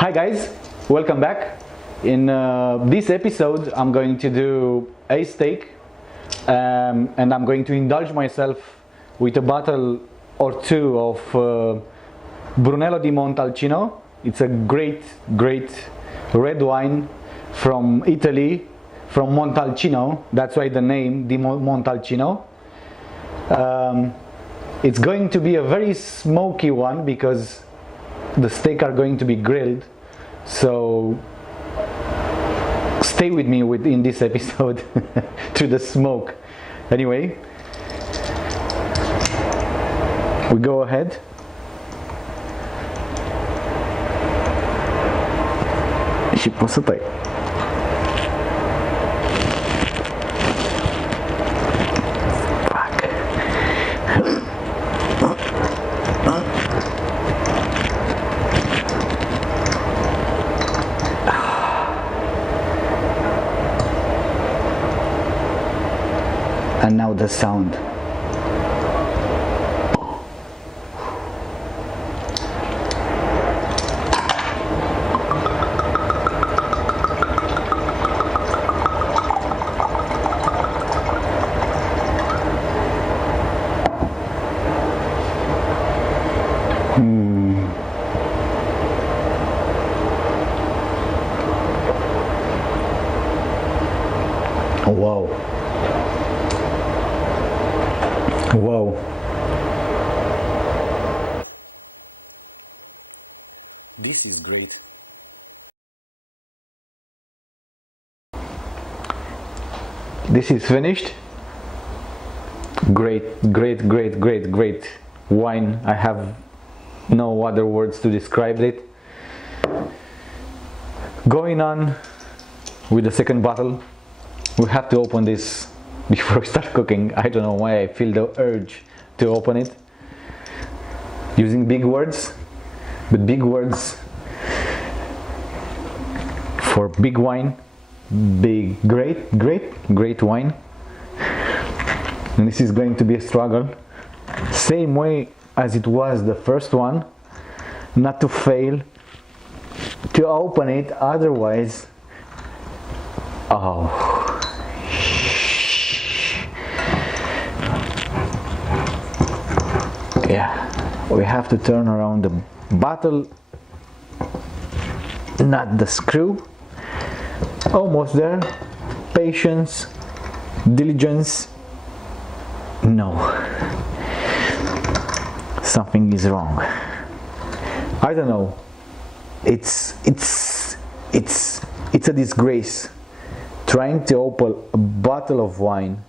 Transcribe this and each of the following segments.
Hi guys, welcome back. In this episode I'm going to do a steak and I'm going to indulge myself with a bottle or two of Brunello di Montalcino. It's a great red wine from Italy, from Montalcino. That's why the name di Montalcino. It's going to be a very smoky one because the steak are going to be grilled, so stay with me in this episode through the smoke. Anyway, we go ahead. Și pot să tăi. And now the sound. Wow. Wow. This is great. This is finished. Great wine. I have no other words to describe it. Going on with the second bottle. We have to open this before we start cooking. I don't know why I feel the urge to open it. Using big words, but big words for big wine, great wine. And this is going to be a struggle. Same way as it was the first one, not to fail, to open it, otherwise, oh. Yeah, we have to turn around the bottle, not the screw. Almost there. Patience, diligence. No, something is wrong. I don't know. It's a disgrace trying to open a bottle of wine,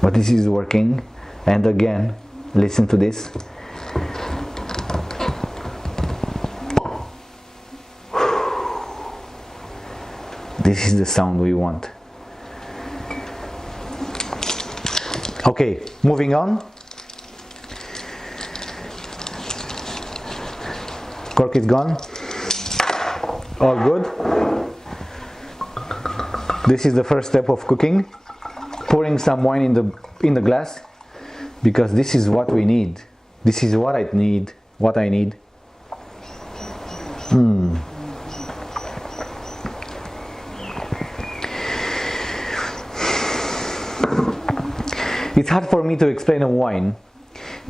but this is working. And again, listen to this. This is the sound we want. Okay, moving on. Cork is gone. All good. This is the first step of cooking. Pouring some wine in the glass. Because this is what we need. This is what I need. It's hard for me to explain a wine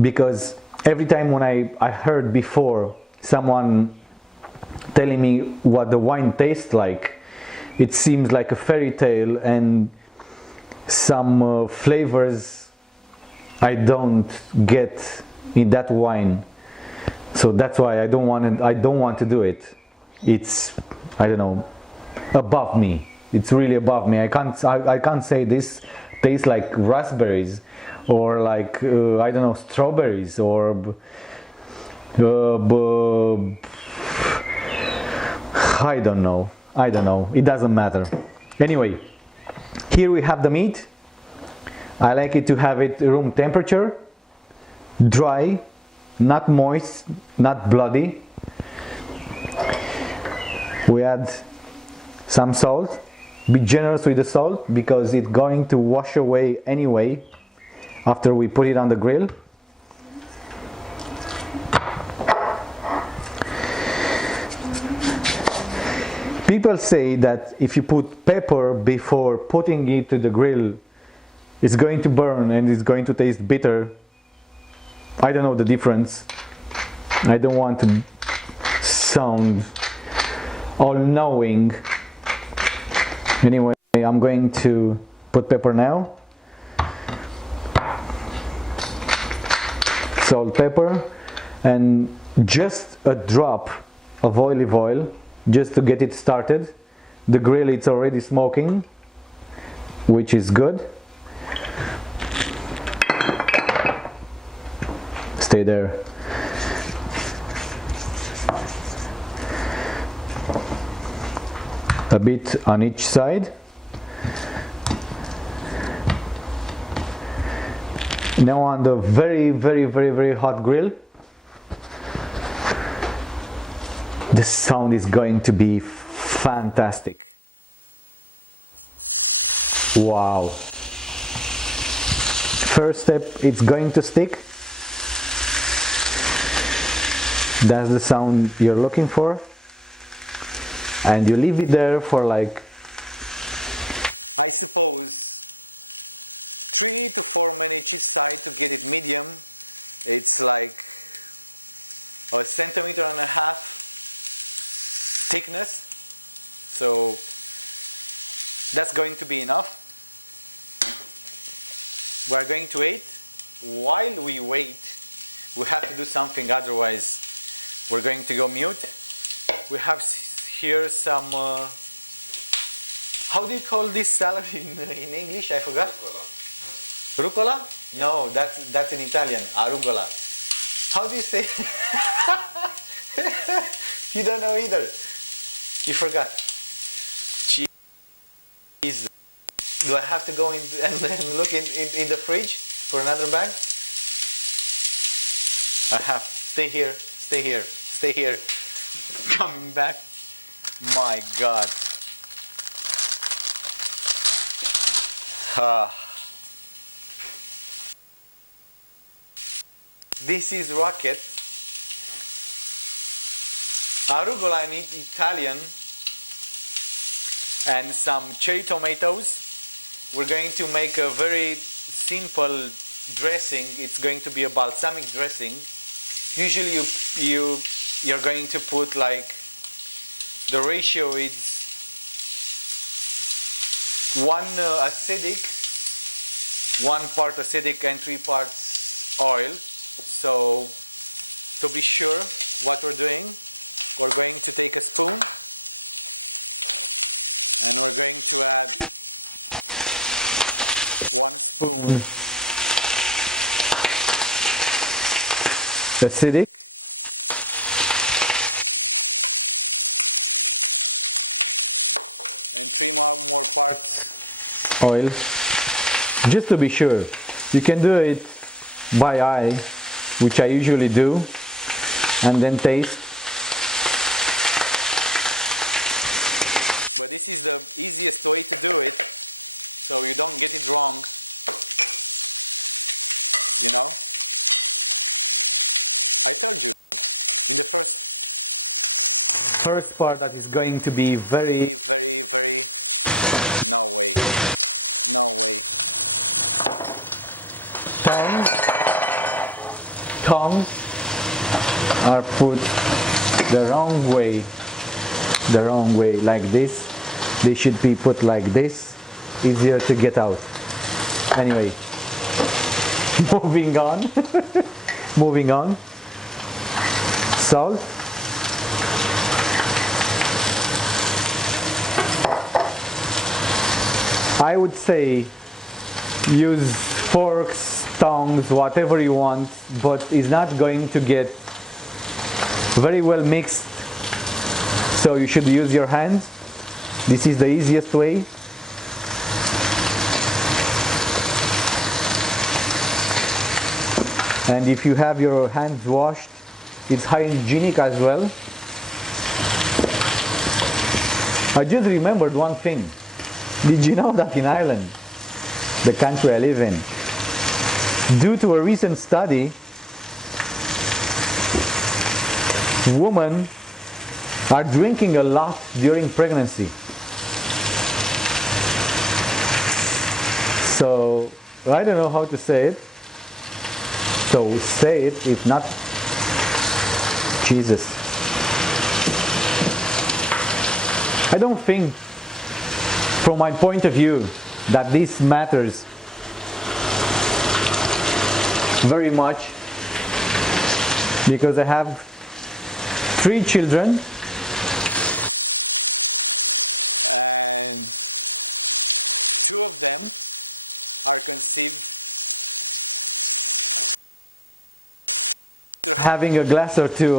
because every time when I heard before someone telling me what the wine tastes like, it seems like a fairy tale and some flavors I don't get in that wine, so that's why I don't want to do it. It's, I don't know, above me. It's really above me. I can't say this tastes like raspberries or like I don't know, strawberries or I don't know. It doesn't matter. Anyway, here we have the meat. I like it to have it room temperature, dry, not moist, not bloody. We add some salt. Be generous with the salt because it's going to wash away anyway after we put it on the grill. People say that if you put pepper before putting it to the grill, it's going to burn and it's going to taste bitter. I don't know the difference. I don't want to sound all-knowing. Anyway, I'm going to put pepper now. Salt, pepper, and just a drop of olive oil just to get it started. The grill, it's already smoking, which is good. Stay there. A bit on each side. Now on the very hot grill. The sound is going to be fantastic. Wow. First step, it's going to stick. That's the sound you're looking for. And you leave it there for like, I suppose, 3 to 4 minutes each side to get it medium. It's like 1.5 centimeters thickness. So that's going to be enough. We're going to wait. While we wait, we have to do something, otherwise we're going to go mute. We have here some, how do you call this salad in English? I forgot. Rucola? No, that's in Italian. Arugula. How do you say? You don't know either. You forgot. Cheese. Do I have to go in and look in the fridge for another bag? I have. Stay here. Stay here. Stay here. Coming back. My God. This is rocket. Arugula in Italian, and some cherry tomatoes. We're going to make a very simple dressing. It's going to be a balsamic dressing. Usually you're going to put like, the ratio is 1 acidic, 1 part acidic and 3 parts oil. So to be sure what we're doing, we're going to take a spoon and we're going to add 1 spoon acidic, and 3 more parts oil, just to be sure. You can do it by eye, which I usually do, and then taste. But this is the easiest way to do it, so you don't get it wrong, you know. I told you in the first part that is going to be very, no way, tongs are put the wrong way, like this. They should be put like this, easier to get out. Anyway, moving on. Salt. I would say use forks, tongs, whatever you want, but it's not going to get very well mixed, so you should use your hands. This is the easiest way. And if you have your hands washed, it's hygienic as well. I just remembered one thing. Did you know that in Ireland, the country I live in, due to a recent study, women are drinking a lot during pregnancy. So I don't know how to say it. So say it, if not, Jesus. I don't think, from my point of view, that this matters very much, because I have 3 children and 2 of them are conceived after having a glass or 2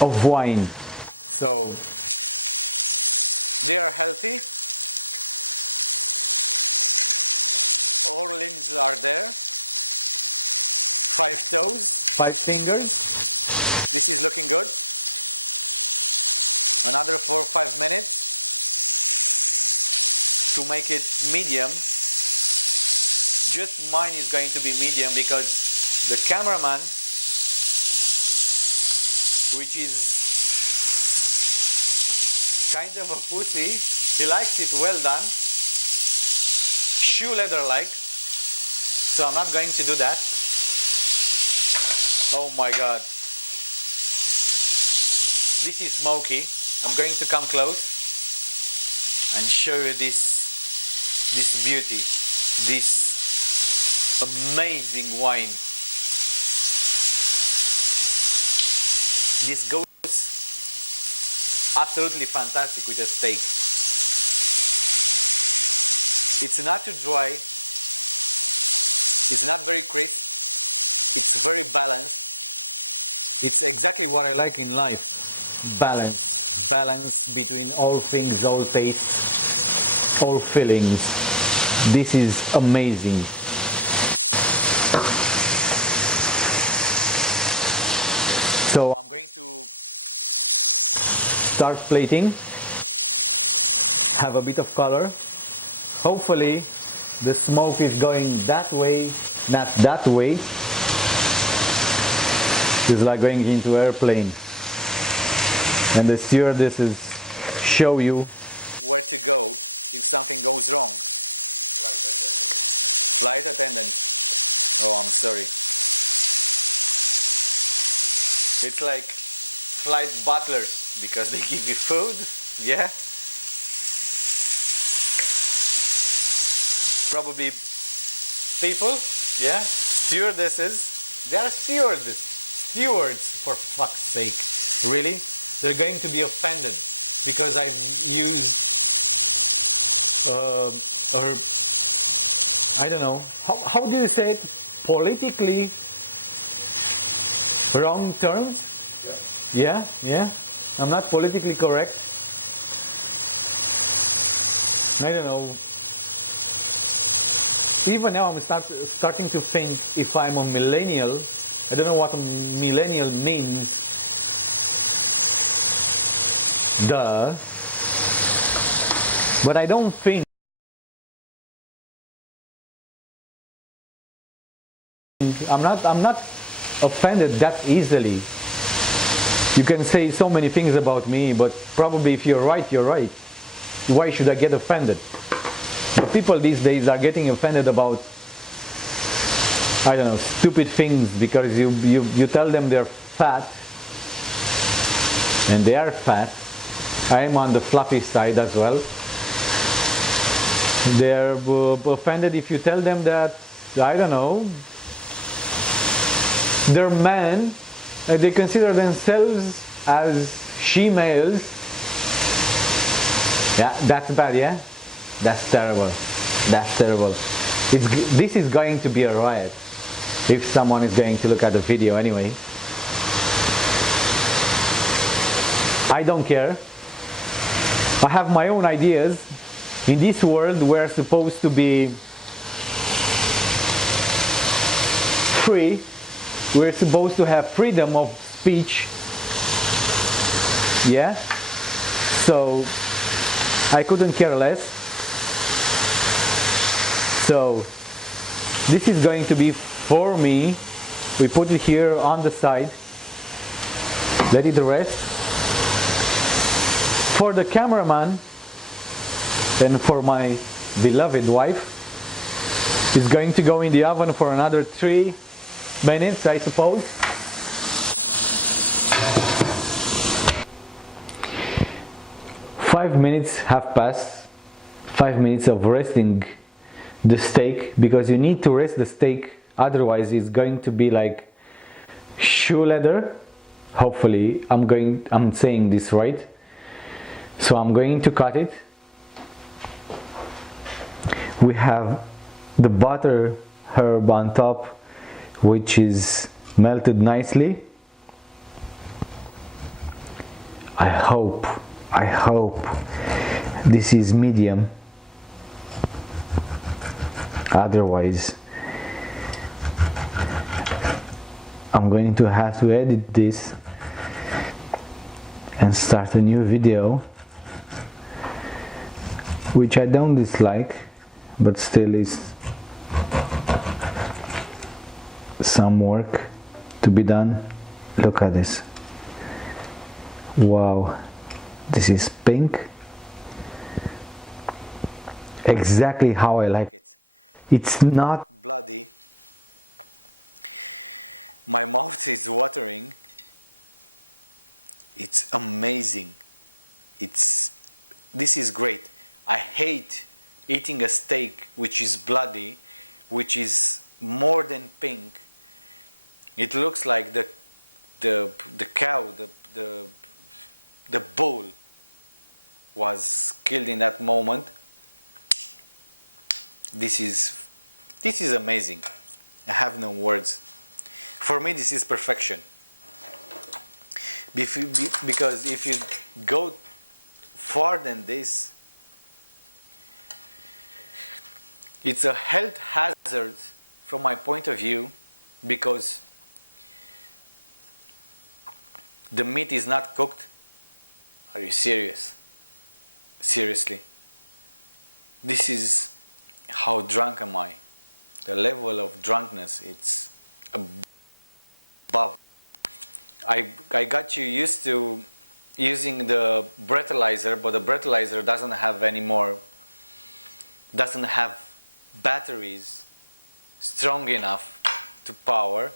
of wine. So they are healthy. All limbs are there. 5 toes, 5 fingers. This is looking good. Another 4 or 5 minutes to make it medium. Just mine is going to be medium because the cameraman, which is kind of a pussy, he likes it well done, shoe leather like, so I'm not going to do that. Oh my god, this is smoky. I'm going to come close and show you this beauty, this amazing wine. This goes absolutely fantastic with a steak. It's not too dry, it's not very crisp, it's very balanced. It's exactly what I like in life. Balance between all things, all tastes, all feelings. This is amazing. So I'm going to start plating, have a bit of color. Hopefully the smoke is going that way, not that way. It's like going into an airplane. And the stewardesses show you where to go if something goes wrong. Flight attendant. Oh, I'm sorry. It's like flight butlers, because they give you food, yeah? Probably people, yeah? Stewardesses, they are stewards, for fuck's sake. Really? They're going to be offended because I've used, I don't know, how do you say it? Politically wrong terms? Yeah. Yeah? I'm not politically correct. I don't know. Even now I'm starting to think if I'm a millennial. I don't know what a millennial means. Duh. But I don't think I'm not offended that easily. You can say so many things about me, but probably if you're right, you're right. Why should I get offended? The people these days are getting offended about, I don't know, stupid things, because you tell them they're fat, and they are fat. I am on the fluffy side as well. They're offended if you tell them that, I don't know, they're men, they consider themselves as she-males. Yeah, that's bad, yeah? That's terrible. That's terrible. This is going to be a riot if someone is going to look at the video anyway. I don't care. I have my own ideas. In this world we're supposed to be free. We're supposed to have freedom of speech. Yeah? So I couldn't care less. So this is going to be for me. We put it here on the side. Let it rest. For the cameraman and for my beloved wife, it's going to go in the oven for another 3 minutes, I suppose. Five minutes have passed. 5 minutes of resting the steak, because you need to rest the steak, otherwise it's going to be like shoe leather. Hopefully I'm saying this right. So I'm going to cut it. We have the butter herb on top, which is melted nicely. I hope this is medium, otherwise I'm going to have to edit this and start a new video, which I don't dislike, but still is some work to be done. Look at this. Wow, this is pink, exactly how I like it. It's not bloody. My mouth is watering. It's amazing. This is great. I hate eating a steak which is bloody, which is more than pink. It looks like the cow, the bull was killed in that moment. This is amazing. I have no words. For me, this is perfection. Because if you go far than this, it's a health hazard from my point of view, because the meat is not cooked. Are you serious? Seriously. This is how drunk am I. The level of drunkenness, it's above. I got you used to using the breathalyzer, but the breathalyzer doesn't have batteries strong enough to power.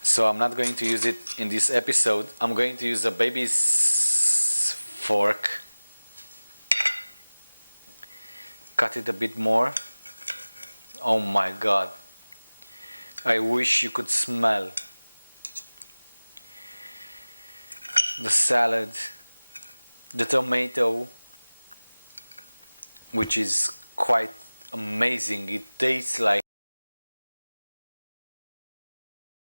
So I'm not going to use it in this episode. I'm going to use a baby's fork. Cut it a bit more. Oh my God. I wish you could smell the salad, the tomato, which is quite amazing. It tastes like